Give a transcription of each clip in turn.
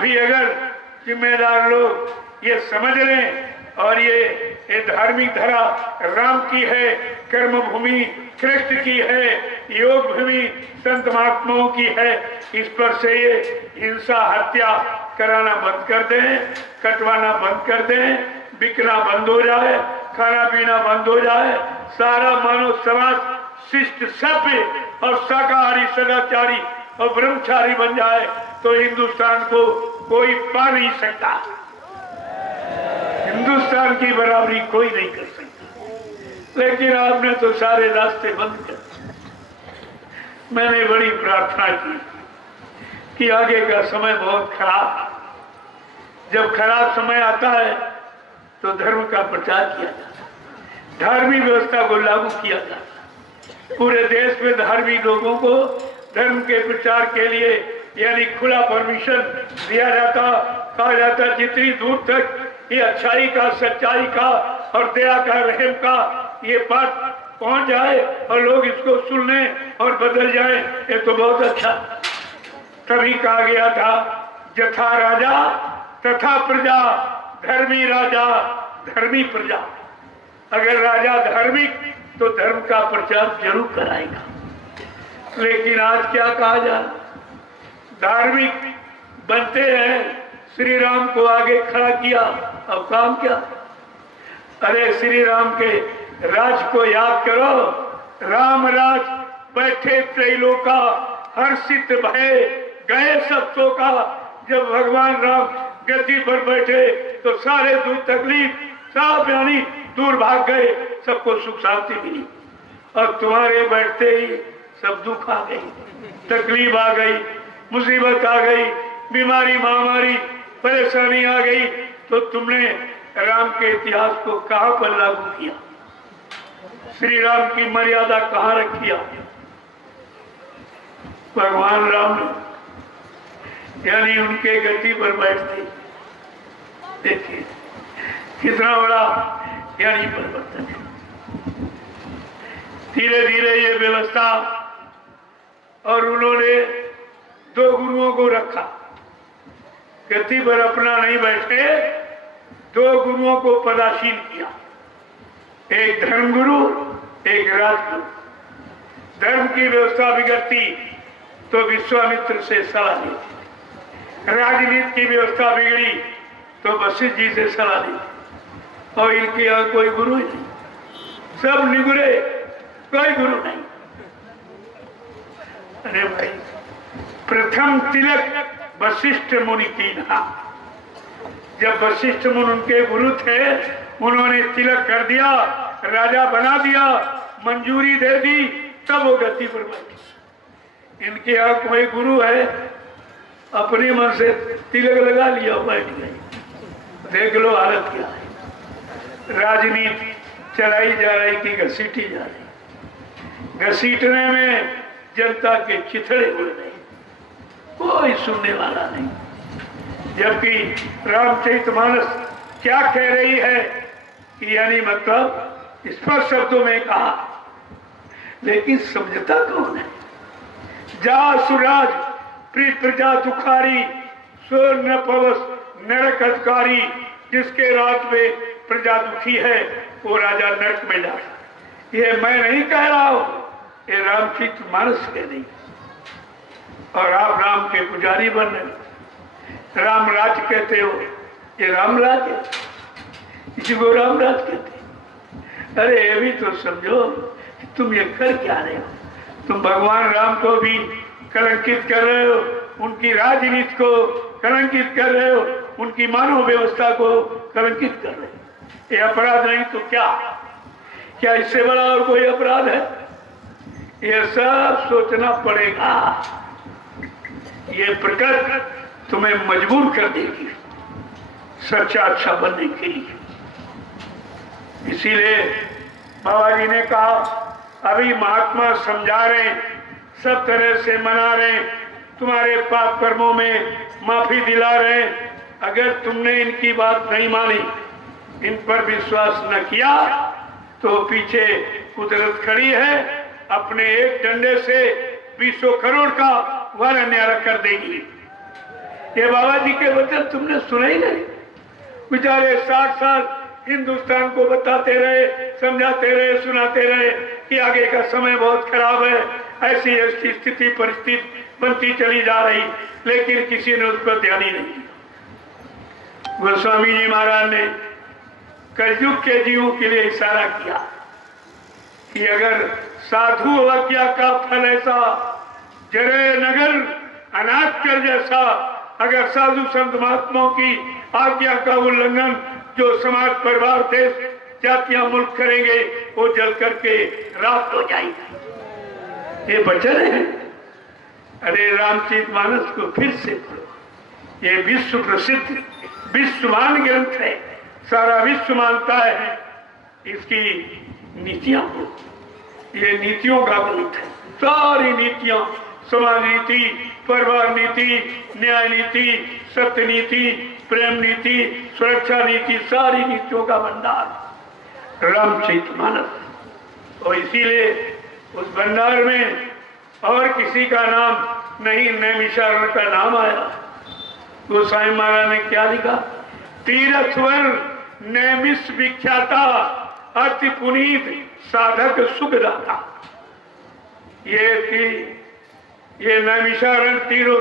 अभी अगर जिम्मेदार लोग ये समझ लें और ये धार्मिक धरा राम की है, कर्म भूमि कृष्ण की है, योग भूमि संत महात्माओं की है, इस पर से ये हिंसा हत्या कराना बंद कर दें, कटवाना बंद कर दें, बिकना बंद हो जाए, खाना पीना बंद हो जाए, सारा मानव समाज शिष्ट सभ्य और शाकाहारी सदाचारी और ब्रह्मचारी बन जाए तो हिंदुस्तान को कोई पा नहीं सकता। हिंदुस्तान की बराबरी कोई नहीं कर सकता। लेकिन आपने तो सारे रास्ते बंद कर दिए। मैंने बड़ी प्रार्थना की कि आगे का समय बहुत खराब, जब खराब समय आता है तो धर्म का प्रचार किया जाता है, धार्मिक व्यवस्था को लागू किया जाता है, पूरे देश में धार्मिक लोगों को धर्म के प्रचार के लिए यानी खुला परमिशन दिया जाता, कहा जाता जितनी दूर तक ये अच्छाई का, सच्चाई का और दया का, रहम का ये बात पहुंच जाए और लोग इसको सुनने और बदल जाए, ये तो बहुत अच्छा। तभी कहा गया था जथा राजा तथा प्रजा, धर्मी राजा धर्मी प्रजा। अगर राजा धार्मिक तो धर्म का प्रचार जरूर कराएगा। लेकिन आज क्या कहा जाए, धार्मिक बनते हैं, श्री राम को आगे खड़ा किया, अब काम क्या? अरे श्री राम के राज को याद करो, राम राज बैठे त्रैलोका, हर्षित भय गए सब शोका। जब भगवान राम गद्दी पर बैठे तो सारे दुख तकलीफ सब यानी दूर भाग गए, सबको सुख शांति मिली। और तुम्हारे बैठते ही सब दुख आ गई, तकलीफ आ गई, मुसीबत आ गई, बीमारी महामारी परेशानी आ गई, तो तुमने राम के इतिहास को कहां पर लागू किया? श्री राम की मर्यादा कहां रखी? भगवान राम ने यानी उनके गद्दी पर बैठते, देखिए कितना बड़ा यानी परिवर्तन है। धीरे धीरे ये व्यवस्था, और उन्होंने दो गुरुओं को रखा, गद्दी पर अपना नहीं बैठे, दो गुरुओं को पदासीन किया, एक धर्म गुरु एक राजगुरु। धर्म की व्यवस्था बिगड़ती तो विश्वामित्र से सलाह ली, राजनीति की व्यवस्था बिगड़ी तो वशिष्ठ जी से सलाह ली, और इनके यहाँ कोई गुरु ही नहीं, सब निगुरे, कोई गुरु नहीं। अरे भाई, प्रथम तिलक वशिष्ठ मुनि की ना, जब वशिष्ठ मुनि उनके गुरु थे, उन्होंने तिलक कर दिया, राजा बना दिया, मंजूरी दे दी, तब वो गद्दी पर बैठे। इनके यहाँ कोई गुरु है, अपने मन से तिलक लगा लिया, बैठ गए। देख लो हालत क्या है। राजनीति चलाई जा रही कि घसीटी जा रही, घसीटने में जनता के चिथड़े उड़ रहे, कोई सुनने वाला नहीं। जबकि रामचरितमानस क्या कह रही है कि यानी मतलब स्पष्ट शब्दों में कहा, लेकिन समझता कौन है? जा सुराज प्रिय प्रजा दुखारी, स्वर्ण पवस नरक अधिकारी। जिसके राज में प्रजा दुखी है वो राजा नरक में जाए। ये मैं नहीं कह रहा हूं, ये रामचरितमानस कह रही। और आप राम के पुजारी बन रहे, राम राज कहते हो, ये राम राज है, इसी को राम राज कहते। अरे ये भी तो समझो, तुम ये कर क्या रहे हो? तुम भगवान राम को भी कलंकित कर रहे हो, उनकी राजनीति को कलंकित कर रहे हो, उनकी मानव व्यवस्था को कलंकित कर रहे हो। ये अपराध नहीं तो क्या? क्या इससे बड़ा और कोई अपराध है? ये सब सोचना पड़ेगा। ये प्रकृति तुम्हें मजबूर कर देगी सच्चा अच्छा बनने के लिए। इसीलिए बाबा जी ने कहा, अभी महात्मा समझा रहे, सब तरह से मना रहे, तुम्हारे पाप कर्मों में माफी दिला रहे। अगर तुमने इनकी बात नहीं मानी, इन पर विश्वास न किया, तो पीछे कुदरत खड़ी है, अपने एक डंडे से 20 करोड़ का वाला न्यारा कर देगी। ये बाबा जी के वचन तुमने सुने ही नहीं। बेचारे 60 साल हिंदुस्तान को बताते रहे, समझाते रहे, सुनाते रहे कि आगे का समय बहुत खराब है, ऐसी ऐसी स्थिति परिस्थिति बनती चली जा रही, लेकिन किसी ने उस पर ध्यान ही नहीं दिया। गोस्वामी जी महाराज ने कलयुग के जीवों के लिए इशारा किया कि अगर साधु आज्ञा का फल ऐसा, जरे नगर अनाथ कर जैसा, अगर साधु संत महात्माओं की आज्ञा का उल्लंघन जो समाज, परिवार, देश, जातियां, मुल्क करेंगे, वो जल करके राख हो जाएगी। ये वचन है। अरे रामचरितमानस को फिर से पढ़ो, ये विश्व प्रसिद्ध विश्वमान ग्रंथ है, सारा विश्व मानता है इसकी नीतियां को। ये नीतियों का ग्रंथ है, सारी नीतियां, समाज नीति, परिवार नीति, न्याय नीति, सत्य नीति, प्रेम नीति, सुरक्षा नीति, सारी नीतियों का भंडार रामचरितमानस। और इसीलिए उस भंडार में और किसी का नाम नहीं, नैमिषारण्य का नाम आया। गोसाई महाराज ने क्या लिखा? तीर्थवर नैमिष विख्याता, अति पुनीत साधक सुखदाता। ये नैमिषारण्य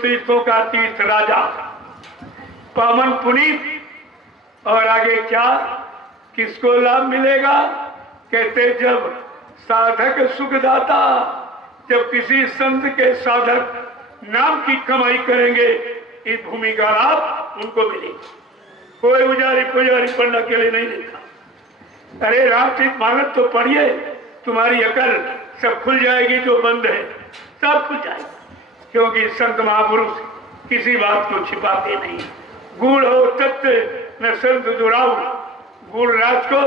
तीर्थों का तीर्थ राजा, पावन पुनीत। और आगे क्या, किसको लाभ मिलेगा? कहते जब साधक सुखदाता, जब किसी संत के साधक नाम की कमाई करेंगे, इस भूमि का लाभ उनको मिलेगा। कोई पुजारी पढ़ने के लिए नहीं लिखा। अरे रामचरितमानस तो पढ़िए, तुम्हारी अकल सब खुल जाएगी, जो बंद है सब खुल जाएगा। क्योंकि संत महापुरुष किसी बात को छिपाते नहीं। गूढ़ हो तत्व न संत दुराऊ, गूढ़ राज को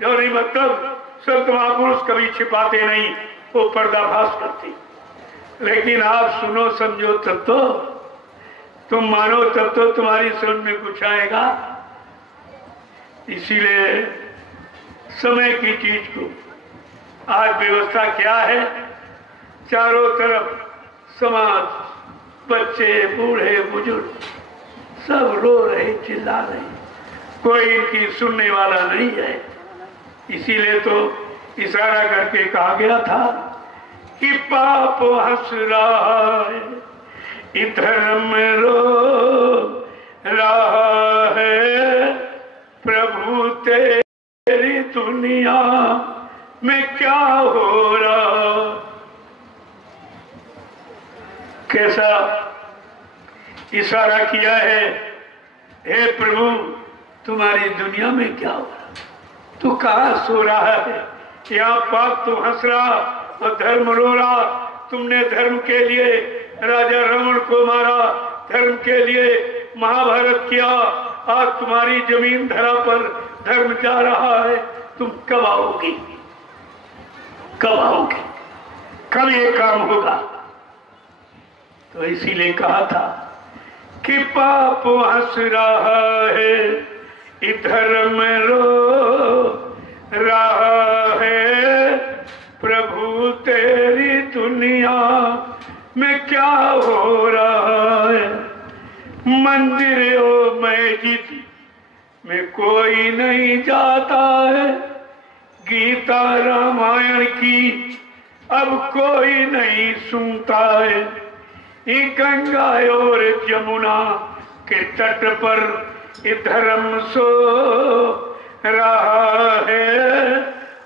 जो नहीं मतलब संत महापुरुष कभी छिपाते नहीं, वो पर्दाफाश करते। लेकिन आप सुनो समझो तब तो, तुम मानो तब तो तुम्हारी समझ में कुछ आएगा। इसीलिए समय की चीज को, आज व्यवस्था क्या है, चारों तरफ समाज, बच्चे, बूढ़े, बुजुर्ग सब रो रहे, चिल्ला रहे, कोई इनकी सुनने वाला नहीं है। इसीलिए तो इशारा करके कहा गया था कि पाप हंस रहा है, धर्म रो रहा है, प्रभु तेरी दुनिया में क्या हो रहा। कैसा इशारा किया है, हे प्रभु तुम्हारी दुनिया में क्या हो रहा, तू कहाँ सो रहा है? यहाँ पाप तो हंस रहा और धर्म रो रहा। तुमने धर्म के लिए राजा रावण को मारा, धर्म के लिए महाभारत किया, आज तुम्हारी जमीन धरा पर धर्म जा रहा है। तुम कब आओगी? कब आओगे? कब ये काम होगा? तो इसीलिए कहा था कि पाप हंस रहा है, इधर में रो रहा है, प्रभु तेरी दुनिया में क्या हो रहा है। मंदिर ओ मस्जिद में कोई नहीं जाता है, गीता रामायण की अब कोई नहीं सुनता है। ये गंगा और यमुना के तट पर धर्म सो रहा है,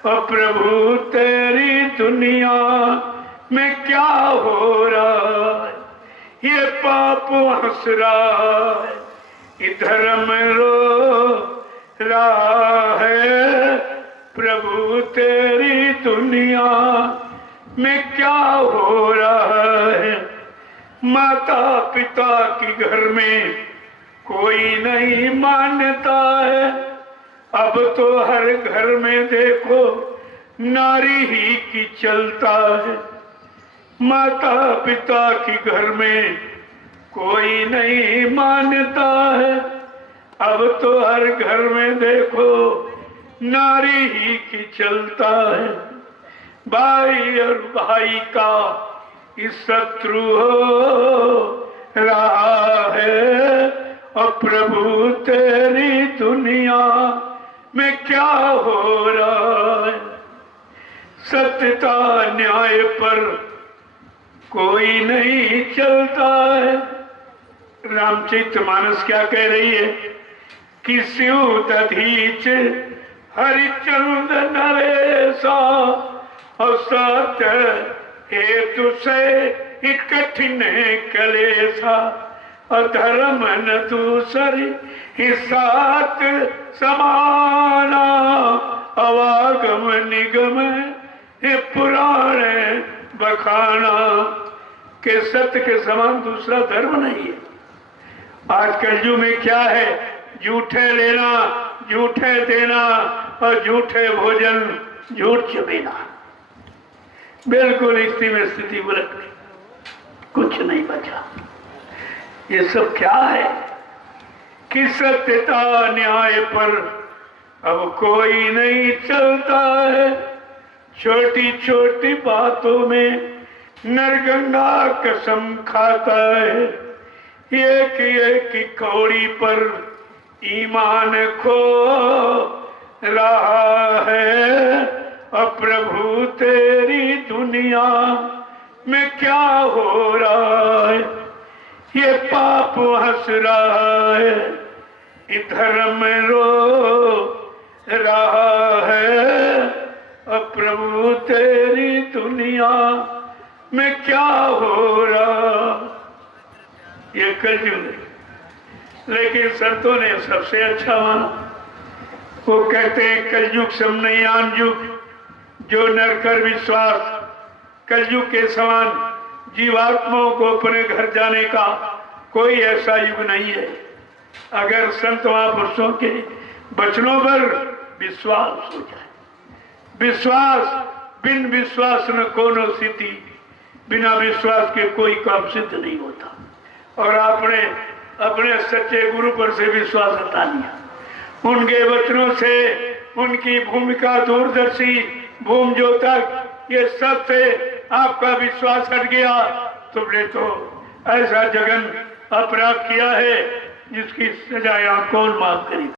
और प्रभु तेरी दुनिया में क्या हो रहा है। ये पाप हंस रहा है, धर्म रो रहा है, प्रभु तेरी दुनिया में क्या हो रहा है। माता पिता की घर में कोई नहीं मान्यता है, अब तो हर घर में देखो नारी ही की चलता है। माता पिता की घर में कोई नहीं मान्यता है, अब तो हर घर में देखो नारी ही की चलता है। भाई और भाई का शत्रु हो रहा है, और प्रभु तेरी दुनिया में क्या हो रहा है। सत्यता न्याय पर कोई नहीं चलता है। रामचरितमानस क्या कह रही है कि शिव दधीच हरिचंद्र नरेशा, और सत्य हेतु से कठिन कलेसा, अधर्म न दूसरी ही सात समाना, अवागम निगम ये पुराण बखाना, के सत्य के समान दूसरा धर्म नहीं है। आज कलयुग में क्या है, झूठे लेना, झूठे देना और झूठे भोजन, झूठ चबेना। बिल्कुल स्थिति उलट गई, कुछ नहीं बचा। ये सब क्या है कि सत्यता न्याय पर अब कोई नहीं चलता है। छोटी छोटी बातों में नरगंगा कसम खाता है। एक कौड़ी पर ईमान खो रहा है, और प्रभु तेरी दुनिया में क्या हो रहा है। ये पाप हंस रहा है, धर्म रो रहा है, और प्रभु तेरी दुनिया में क्या हो रहा। ये कलयुग है, लेकिन संतों ने सबसे अच्छा माना। वो कहते हैं कलयुग समनयान युग, जो नर कर विश्वास। कलयुग के समान जीवात्माओं को अपने घर जाने का कोई ऐसा युग नहीं है। अगर संत महापुरुषों के वचनों पर विश्वास हो जाए। विश्वास, बिन विश्वास न कोनो सिद्धि, बिना विश्वास के कोई काम सिद्ध नहीं होता। और आपने अपने सच्चे गुरु पर से विश्वास हटा लिया। उनके वचनों से, उनकी भूमिका दूरदर्शी, भूम ज्योतक, ये सब से आपका विश्वास हट गया। तुमने तो ऐसा जघन अपराध किया है जिसकी सजा कौन माफ करेगा।